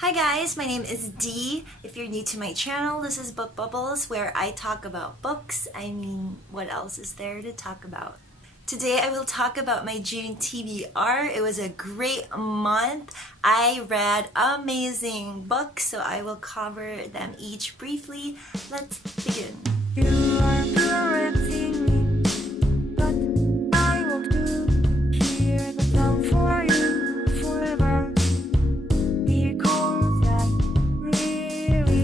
Hi guys, my name is Dee. If you're new to my channel, this is Book Bubbles, where I talk about books. What else is there to talk about? Today I will talk about my June TBR. It was a great month. I read amazing books, so I will cover them each briefly. Let's begin. You are correcting me, but I will do hear the song for you forever.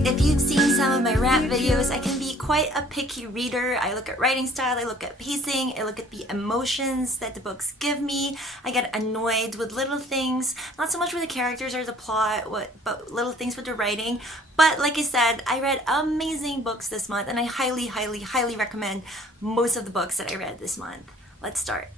If you've seen some of my rant videos, I can be quite a picky reader. I look at writing style, I look at pacing, I look at the emotions that the books give me. I get annoyed with little things, not so much with the characters or the plot, but little things with the writing. But like I said, I read amazing books this month, and I highly recommend most of the books that I read this month. Let's start.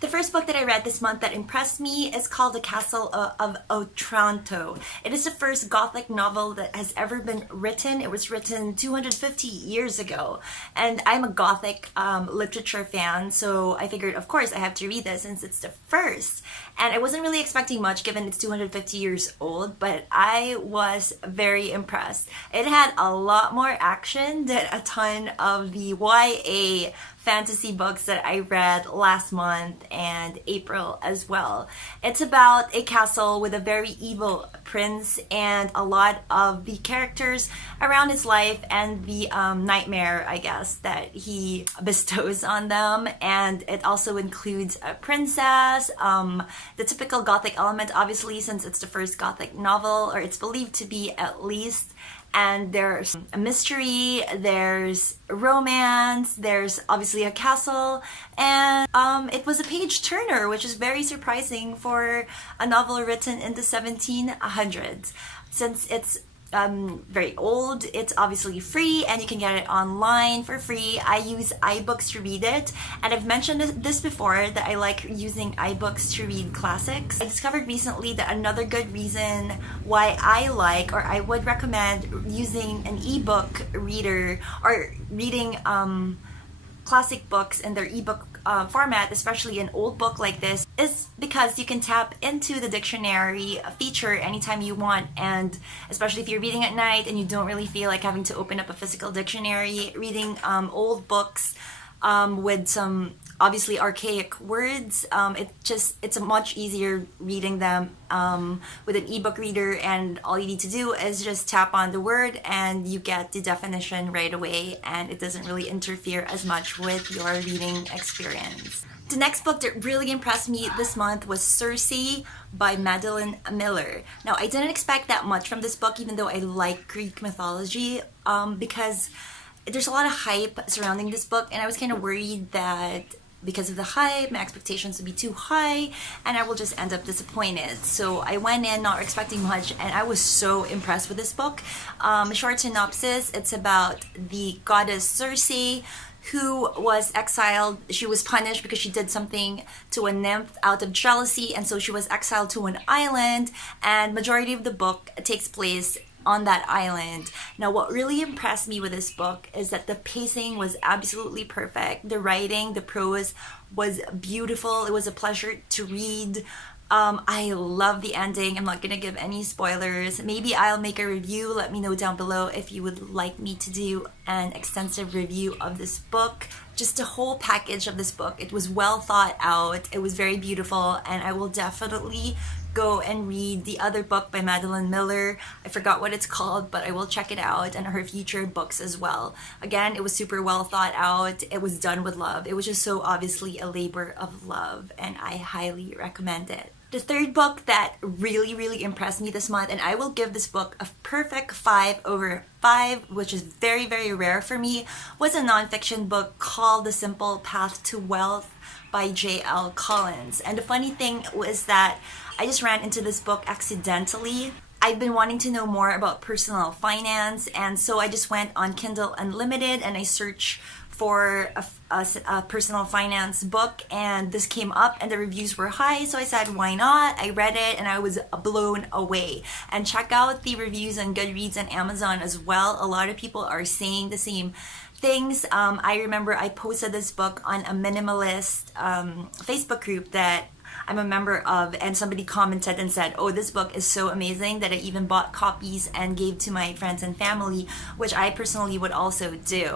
The first book that I read this month that impressed me is called The Castle of Otranto. It is the first Gothic novel that has ever been written. It was written 250 years ago. And I'm a Gothic literature fan, so I figured, of course, I have to read this since it's the first. And I wasn't really expecting much given it's 250 years old, but I was very impressed. It had a lot more action than a ton of the YA fantasy books that I read last month and April as well. It's about a castle with a very evil prince and a lot of the characters around his life and the nightmare, I guess, that he bestows on them. And it also includes a princess, the typical Gothic element, obviously, since it's the first Gothic novel, or it's believed to be at least. And there's a mystery, there's romance, there's obviously a castle, and it was a page turner, which is very surprising for a novel written in the 1700s. Since it's very old, it's obviously free and you can get it online for free. I use iBooks to read it, and I've mentioned this before that I like using iBooks to read classics. I discovered recently that another good reason why I like, or I would recommend, using an ebook reader or reading classic books in their ebook format, especially an old book like this, is because you can tap into the dictionary feature anytime you want. And especially if you're reading at night and you don't really feel like having to open up a physical dictionary, reading old books with some obviously archaic words, it's a much easier reading them with an ebook reader, and all you need to do is just tap on the word and you get the definition right away, and it doesn't really interfere as much with your reading experience. The next book that really impressed me this month was Circe by Madeline Miller. Now, I didn't expect that much from this book, even though I like Greek mythology, because there's a lot of hype surrounding this book, and I was kind of worried that because of the hype, my expectations would be too high and I will just end up disappointed. So I went in not expecting much, and I was so impressed with this book. Short synopsis, it's about the goddess Circe, who was exiled. She was punished because she did something to a nymph out of jealousy, and so she was exiled to an island, and majority of the book takes place on that island. Now, what really impressed me with this book is that the pacing was absolutely perfect. The writing, the prose was beautiful. It was a pleasure to read. I love the ending. I'm not gonna give any spoilers. Maybe I'll make a review. Let me know down below if you would like me to do an extensive review of this book. Just the whole package of this book. It was well thought out. It was very beautiful, and I will definitely go and read the other book by Madeline Miller. I forgot what it's called, but I will check it out, and her future books as well. Again, it was super well thought out. It was done with love. It was just so obviously a labor of love, and I highly recommend it. The third book that really impressed me this month, and I will give this book a perfect 5/5, which is very rare for me, was a nonfiction book called The Simple Path to Wealth by J.L. Collins. And the funny thing was that I just ran into this book accidentally. I've been wanting to know more about personal finance, and so I just went on Kindle Unlimited and I searched for a personal finance book, and this came up and the reviews were high, so I said, why not? I read it and I was blown away. And check out the reviews on Goodreads and Amazon as well. A lot of people are saying the same things. I remember I posted this book on a minimalist Facebook group that I'm a member of, and somebody commented and said, oh, this book is so amazing that I even bought copies and gave to my friends and family, which I personally would also do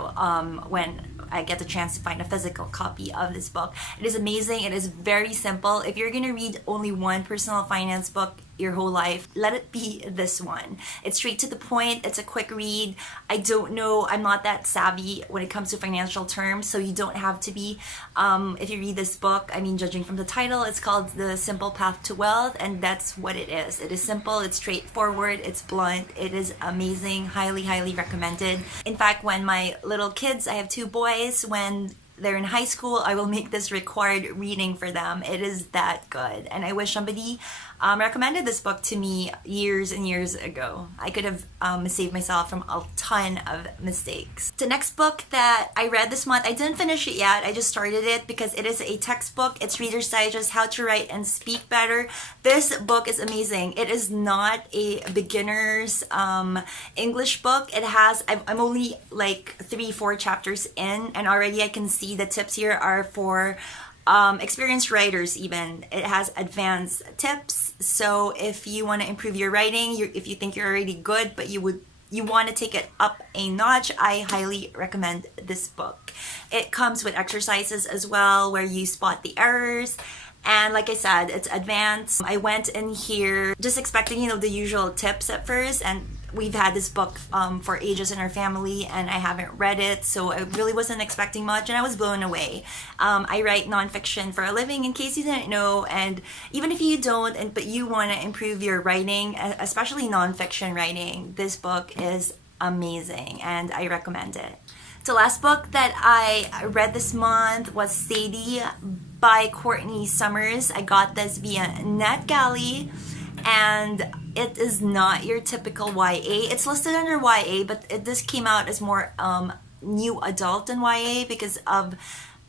when I get the chance to find a physical copy of this book. It is amazing. It is very simple. If you're going to read only one personal finance book your whole life, let it be this one. It's straight to the point. It's a quick read. I don't know, I'm not that savvy when it comes to financial terms, so you don't have to be. If you read this book, I mean, judging from the title, it's called The Simple Path to Wealth, and that's what it is. It is simple, it's straightforward, it's blunt, it is amazing. Highly, highly recommended. In fact, when my little kids, I have 2 boys, when they're in high school, I will make this required reading for them. It is that good. And I wish somebody recommended this book to me years and years ago. I could have saved myself from a ton of mistakes. The next book that I read this month, I didn't finish it yet. I just started it because it is a textbook. It's Reader's Digest, How to Write and Speak Better. This book is amazing. It is not a beginner's English book. It has, I'm only like 3-4 chapters in, and already I can see the tips here are for experienced writers even. It has advanced tips, so if you want to improve your writing, if you think you're already good but you want to take it up a notch, I highly recommend this book. It comes with exercises as well where you spot the errors. And like I said, it's advanced. I went in here just expecting, the usual tips at first, and we've had this book for ages in our family, and I haven't read it, so I really wasn't expecting much, and I was blown away. I write nonfiction for a living, in case you didn't know, and even if you don't, but you want to improve your writing, especially nonfiction writing, this book is amazing, and I recommend it. The last book that I read this month was Sadie by Courtney Summers. I got this via NetGalley, and it is not your typical YA. It's listed under YA, but this came out as more new adult than YA because of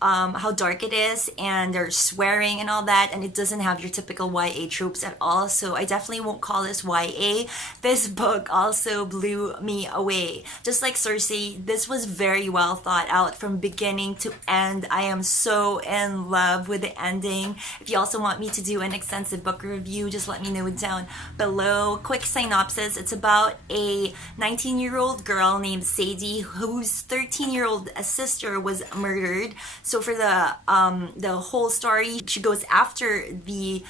how dark it is, and there's swearing and all that, and it doesn't have your typical YA tropes at all, so I definitely won't call this YA. This book also blew me away. Just like Circe, this was very well thought out from beginning to end. I am so in love with the ending. If you also want me to do an extensive book review, just let me know down below. Quick synopsis: it's about a 19-year-old girl named Sadie whose 13-year-old sister was murdered. So for the whole story, she goes after the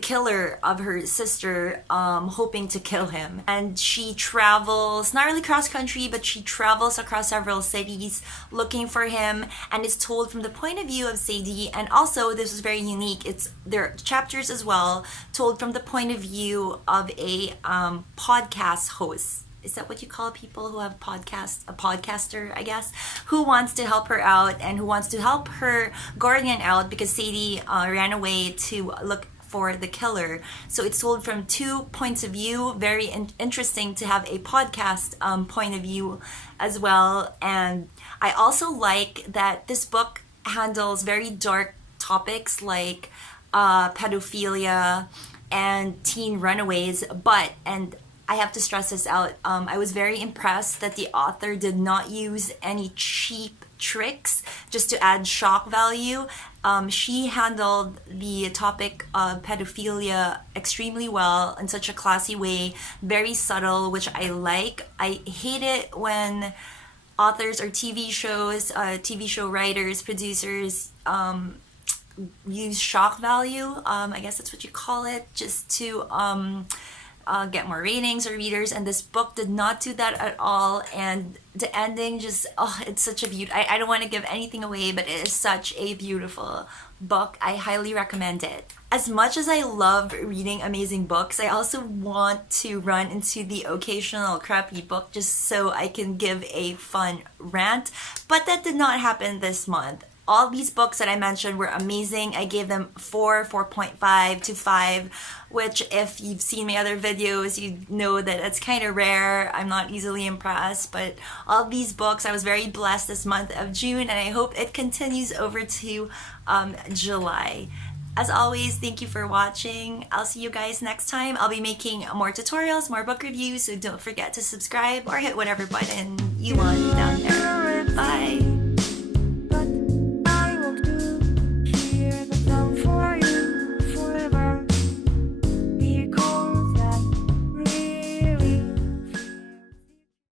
killer of her sister, hoping to kill him. And she travels, not really cross country, but she travels across several cities looking for him. And it's told from the point of view of Sadie. And also, this is very unique. There are chapters as well, told from the point of view of a podcast host. Is that what you call people who have podcasts? A podcaster, I guess, who wants to help her out and who wants to help her guardian out because Sadie ran away to look for the killer. So it's told from 2 points of view. Very interesting to have a podcast point of view as well. And I also like that this book handles very dark topics like pedophilia and teen runaways, and I have to stress this out. I was very impressed that the author did not use any cheap tricks just to add shock value. She handled the topic of pedophilia extremely well in such a classy way, very subtle, which I like. I hate it when authors or TV show writers, producers use shock value. I guess that's what you call it, just to get more ratings or readers, and this book did not do that at all. And the ending just, it's such a beauty. I don't want to give anything away, but it is such a beautiful book. I highly recommend it. As much as I love reading amazing books, I also want to run into the occasional crappy book just so I can give a fun rant, but that did not happen this month. All these books that I mentioned were amazing. I gave them 4.5 to 5, which if you've seen my other videos, you know that it's kind of rare. I'm not easily impressed, but all these books, I was very blessed this month of June, and I hope it continues over to July. As always, thank you for watching. I'll see you guys next time. I'll be making more tutorials, more book reviews, so don't forget to subscribe or hit whatever button you want down there. Bye!